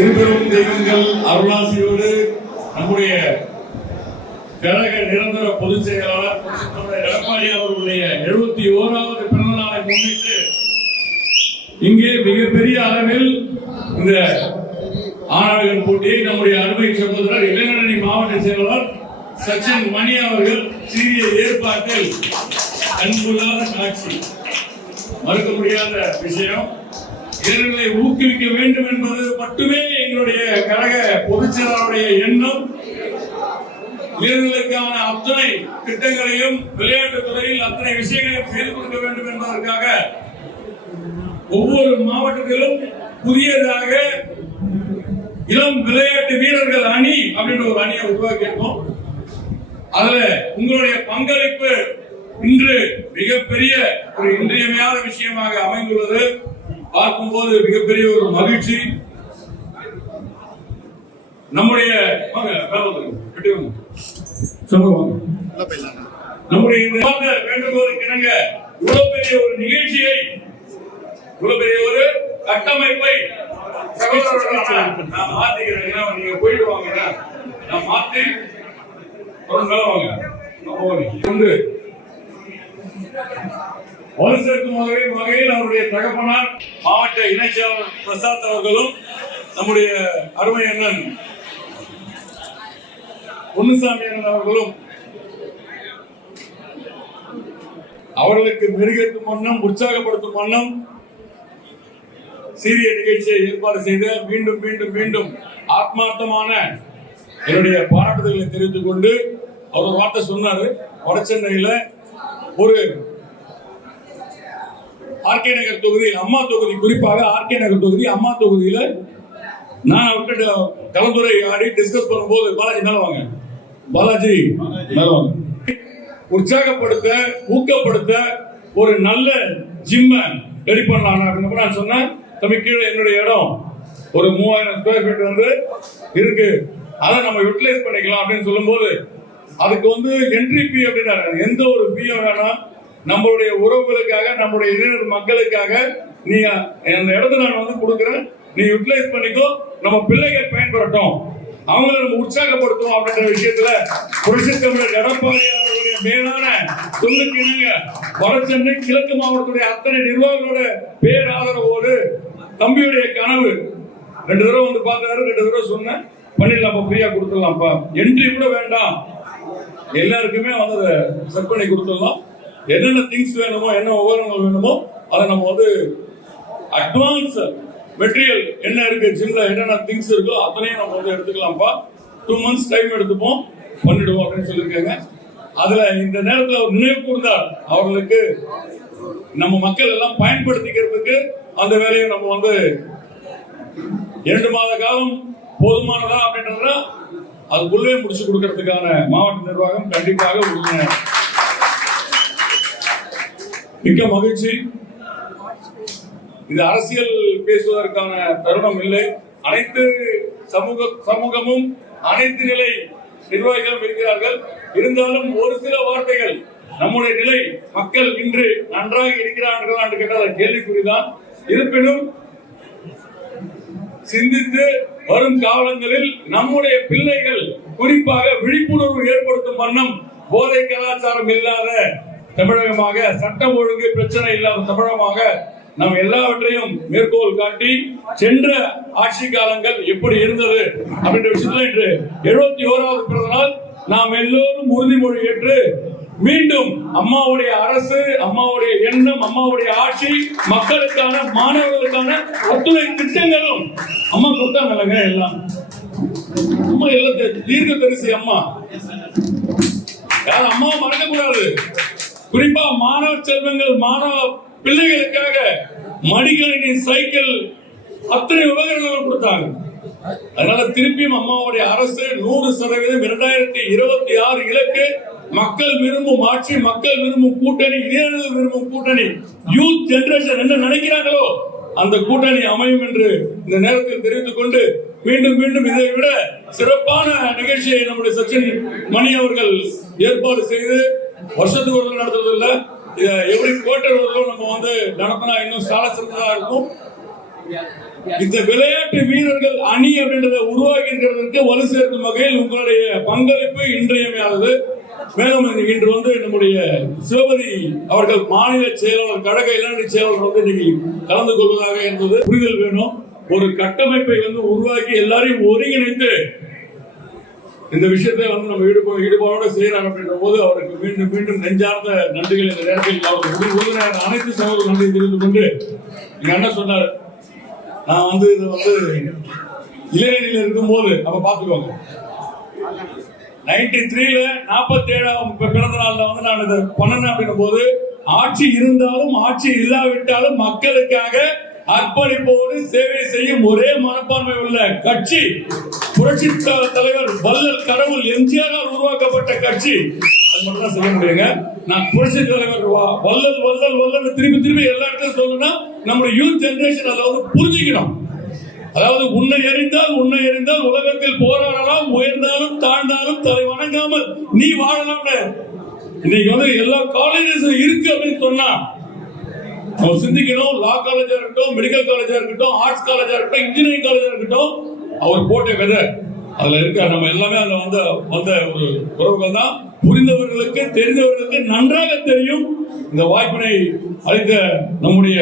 இருபெரும் தெய்வங்கள் அருளாசியோடு நம்முடைய கழக நிரந்தர பொதுச் செயலாளர் எடப்பாடி அவர்களுடைய 71வது பிறந்த நாளை முன்னிட்டு இங்கே மிகப்பெரிய அளவில் இந்த ஆணவர்கள் போட்டியை நம்முடைய அருமை சகோதரர் இளைஞரணி மாவட்ட செயலாளர் சச்சின் மணி அவர்கள் சீரிய ஏற்பாட்டில் கண்கொள்ளாத காட்சி, மறுக்க முடியாத விஷயம். இளைஞர்களை ஊக்குவிக்க வேண்டும் என்பது மட்டுமே எங்களுடைய கழக பொதுச் செயலாளருடைய எண்ணம். இளைஞர்களுக்கான அத்தனை திட்டங்களையும் விளையாட்டுத் துறையில் அத்தனை விஷயங்களையும் செய்து கொடுக்க வேண்டும் என்பதற்காக ஒவ்வொரு மாவட்டத்திலும் புதியதாக இளம் விளையாட்டு வீரர்கள் அணி அப்படின்ற ஒரு அணியை உருவாக்கியிருக்கோம். அதுல உங்களுடைய பங்களிப்பு இன்று மிகப்பெரிய ஒரு இன்றியமையாத விஷயமாக அமைந்துள்ளது. பார்க்கும்போது மிகப்பெரிய ஒரு மகிழ்ச்சி. நம்முடைய நம்முடைய வேண்டுகோளுக்கு இணங்க இவ்வளவு பெரிய ஒரு நிகழ்ச்சியை, இவ்வளவு பெரிய ஒரு கட்டமைப்பை நான் மாத்திக்கிறேன். நீங்க போயிட்டு வாங்க, நான் மாத்தி மேல வாங்க. வலுசேர்க்கும் வகையில் அவருடைய தகப்பனார் மாவட்ட இணை செயலாளர் பிரசாத் அவர்களும் நம்முடைய அருமை அண்ணன் பொன்னுசாமி அண்ணன் அவர்களும் அவர்களுக்கு மெருகேற்றும் வண்ணம், உற்சாகப்படுத்தும் வண்ணம் சீரிய நிகழ்ச்சியை ஏற்பாடு செய்து மீண்டும் மீண்டும் மீண்டும் ஆத்மார்த்தமான என்னுடைய பாராட்டுதல்களை தெரிவித்துக் கொண்டு அவர் ஒரு வார்த்தை சொன்னாரு. வடசென்னையில ஒரு ஆர்கே நகர் தொகுதி, அம்மா தொகுதி, குறிப்பாக ஆர்கே நகர் தொகுதி அம்மா தொகுதியில நான் அவர்கிட்ட கலந்துரை ஆடி டிஸ்கஸ் பண்ணும்போது பாலாஜி மேல வாங்க, பாலாஜி மேல வாங்க, உற்சாகப்படுத்த ஊக்கப்படுத்த ஒரு நல்ல ஜிம்ம ரெடி பண்ணலாம் அப்படின்னு நான் சொன்னேன். தம்பி கீழே என்னுடைய இடம் ஒரு 3000 ஸ்கொயர் ஃபீட் வந்து இருக்கு, அதை நம்ம யூட்டிலைஸ் பண்ணிக்கலாம் அப்படின்னு சொல்லும் போது அதுக்கு வந்து என்ட்ரி ஃபீ அப்படின்னாரு. எந்த ஒரு ஃபீயும் வேணாம், நம்மளுடைய உறவுகளுக்காக, நம்மளுடைய இளைஞர் மக்களுக்காக நீ அந்த இடத்த நான் வந்து கொடுக்குறேன், நீ யூட்டிலைஸ் பண்ணிக்கோ, நம்ம பிள்ளைகள் பயன்படுத்தும், அவங்களை நம்ம உற்சாகப்படுத்தும் அப்படின்ற விஷயத்துல புரட்சி தமிழர் எடப்பாடி அவர்களுடைய மேலான சொல்லுக்கு இணங்க வடசென்னை கிழக்கு மாவட்டத்துடைய அத்தனை நிர்வாகிகளோட பேராதரவோடு தம்பியுடைய கனவு 2 தடவை வந்து பார்த்தாரு. 2 தடவை சொன்னேன், பண்ணிடலாம், ஃப்ரீயா கொடுத்துடலாம்ப்பா, என்ட்ரி கூட வேண்டாம், எல்லாருக்குமே வந்து அதை செட் பண்ணி கொடுத்துடலாம். என்னென்ன திங்ஸ் வேணுமோ, என்ன உபகரணங்கள் வேணுமோ அதை நம்ம வந்து அட்வான்ஸ் மெட்டீரியல் என்ன இருக்கு ஜிம்ல, என்னென்ன திங்ஸ் இருக்கோ அத்தனையும் நம்ம வந்து எடுத்துக்கலாம்ப்பா, 2 months டைம் எடுத்துப்போம், பண்ணிடுவோம் அப்படின்னு சொல்லியிருக்காங்க. அதுல இந்த நேரத்தில் அவர் நினைவு கூர்ந்தார், அவர்களுக்கு நம்ம மக்கள் எல்லாம் பயன்படுத்திக்கிறதுக்கு அந்த வேலையை நம்ம வந்து 2 மாத காலம் போதுமானதா அப்படின்றத அதுக்குள்ளே முடிச்சு கொடுக்கறதுக்கான மாவட்ட நிர்வாகம் கண்டிப்பாக உறுதியான. மிக்க மகிழ்ச்சி. இது அரசியல் பேசுவதற்கான தருணம் இல்லை. அனைத்து சமூகமும் அனைத்து நிலை நிர்வாகிகளும் இருக்கிறார்கள். இருந்தாலும் ஒரு சில வார்த்தைகள், நம்முடைய நிலை மக்கள் இன்று நன்றாக இருக்கிறார்கள் என்று கேட்டால் கேள்விக்குறிதான். இருப்பினும் சிந்தித்து வரும் காலங்களில் நம்முடைய பிள்ளைகள் குறிப்பாக விழிப்புணர்வு ஏற்படுத்தும் வண்ணம் போதை கலாச்சாரம் இல்லாத தமிழகமாக, சட்டம் ஒழுங்கு பிரச்சனை இல்லாத தமிழகமாக நாம் எல்லாவற்றையும் மேற்கோள் காட்டி சென்ற ஆட்சி காலங்கள் எப்படி இருந்தது அப்படின்ற விஷயத்துல இன்று 71வது பிறந்த நாள் நாம் எல்லோரும் உறுதிமொழி ஏற்று மீண்டும் அம்மாவுடைய அரசு, அம்மாவுடைய எண்ணம், அம்மாவுடைய ஆட்சி, மக்களுக்கான மாணவர்களுக்கான அத்துணை திட்டங்களும் அம்மா கொடுத்தாங்க. எல்லாம் அம்மா எல்லாம் தீர்க்க தரிசி அம்மா, யாரும் அம்மா மறக்க கூடாது. குறிப்பா மாணவ செல்வங்கள், மாணவ பிள்ளைகளுக்காக மடிக்கணினி, சைக்கிள், அத்தனை உபகரணங்கள் கொடுத்தாங்க. அதனால திருப்பியும் அம்மாவுடைய அரசு 100% 2026 இலக்கு, மக்கள் விரும்பும் ஆட்சி, மக்கள் விரும்பும் கூட்டணி, இளைஞர்கள் விரும்பும் கூட்டணி, யூத் ஜெனரேஷன் என்ன நினைக்கிறாங்களோ அந்த கூட்டணி அமையும் என்று இந்த நேரத்தில் தெரிவித்துக் கொண்டு மீண்டும் மீண்டும் இதை விட சிறப்பான நிகழ்ச்சியை நம்முடைய சச்சின் மணி அவர்கள் ஏற்பாடு செய்து வருஷத்துக்கு ஒரு நடத்துறது இல்ல, எவ்ரி குவார்டர் நம்ம வந்து நடத்தினா இன்னும் சால சிறந்ததா இருக்கும். இந்த விளையாட்டு வீரர்கள் அணி அப்படின்றத உருவாக்கி இருக்கிறதற்கு வலு சேர்க்கும் வகையில் உங்களுடைய பங்களிப்பு இன்றியமையாதது. மேலும் இன்று வந்து நம்முடைய சிவபதி அவர்கள் மாநில செயலாளர், கழக இளைஞர் செயலாளர் வந்து இன்னைக்கு கலந்து கொள்வதாக இருந்தது. புரிதல் வேணும். ஒரு கட்டமைப்பை வந்து உருவாக்கி எல்லாரையும் ஒருங்கிணைத்து இந்த விஷயத்தை வந்து நம்ம ஈடுபாடோட செய்யறாங்க அப்படின்ற போது அவருக்கு மீண்டும் மீண்டும் நெஞ்சார்ந்த நன்றிகள் இந்த நேரத்தில் அவருக்கு அனைத்து சமூக நன்றி தெரிந்து கொண்டு எங்க அண்ணன் சொன்னார், நான் வந்து இது வந்து இளைஞரில் இருக்கும் போது அப்ப பாத்துக்கோங்க 93ல 47ஆம் பிறந்த நாள்ல வந்து நான் இதை பண்ணேன் அப்படின்னும் போது ஆட்சி இருந்தாலும் ஆட்சி இல்லாவிட்டாலும் மக்களுக்காக அர்ப்பணிப்போடு சேவை செய்யும் ஒரே மனப்பான்மை உள்ள கட்சி புரட்சி தலைவர் வள்ளல் கடவுள் எம்ஜிஆரால் உருவாக்கப்பட்ட கட்சி. அது மட்டும் தான் செய்ய முடியுங்க. நான் புரட்சி தலைவர் வள்ளல் வள்ளல் வள்ளல் திருப்பி திருப்பி எல்லா இடத்தையும் சொல்லணும்னா நம்முடைய யூத் ஜெனரேஷன் அதை வந்து புரிஞ்சுக்கணும். அதாவது உன்னை எறிந்தால் உலகத்தில் போராடலாம், உயர்ந்தாலும் தாழ்ந்தாலும் தலை வணங்காமல் நீ வாழலாம். இன்னைக்கு வந்து எல்லா காலேஜஸ் இருக்கு அப்படின்னு சொன்னா நம்ம சிந்திக்கணும். லா காலேஜா இருக்கட்டும், மெடிக்கல் காலேஜா இருக்கட்டும், ஆர்ட்ஸ் காலேஜா இருக்கட்டும், இன்ஜினியரிங் காலேஜா இருக்கட்டும், அவர் போட்ட கதை அதுல இருக்க. நம்ம எல்லாமே அதுல வந்த ஒரு உறவுகள் தான். புரிந்தவர்களுக்கு தெரிந்தவர்களுக்கு நன்றாக தெரியும். இந்த வாய்ப்பினை அளித்த நம்முடைய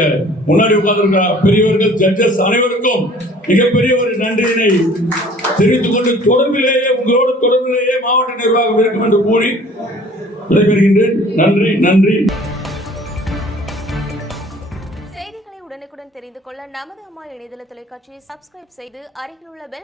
முன்னாடி உட்கார்ந்திருக்கிற பெரியவர்கள், ஜட்ஜஸ் அனைவருக்கும் மிகப்பெரிய ஒரு நன்றியினை தெரிவித்துக் கொண்டு உங்களோடு தொடர்பிலேயே மாவட்ட நிர்வாகம் இருக்கும் என்று கூறி விடைபெறுகின்றேன். நன்றி நன்றி. செய்திகளை உடனுக்குடன் தெரிந்து கொள்ள நமது அம்மா இணையதள தொலைக்காட்சியை சப்ஸ்கிரைப் செய்து அருகில் உள்ள பெல்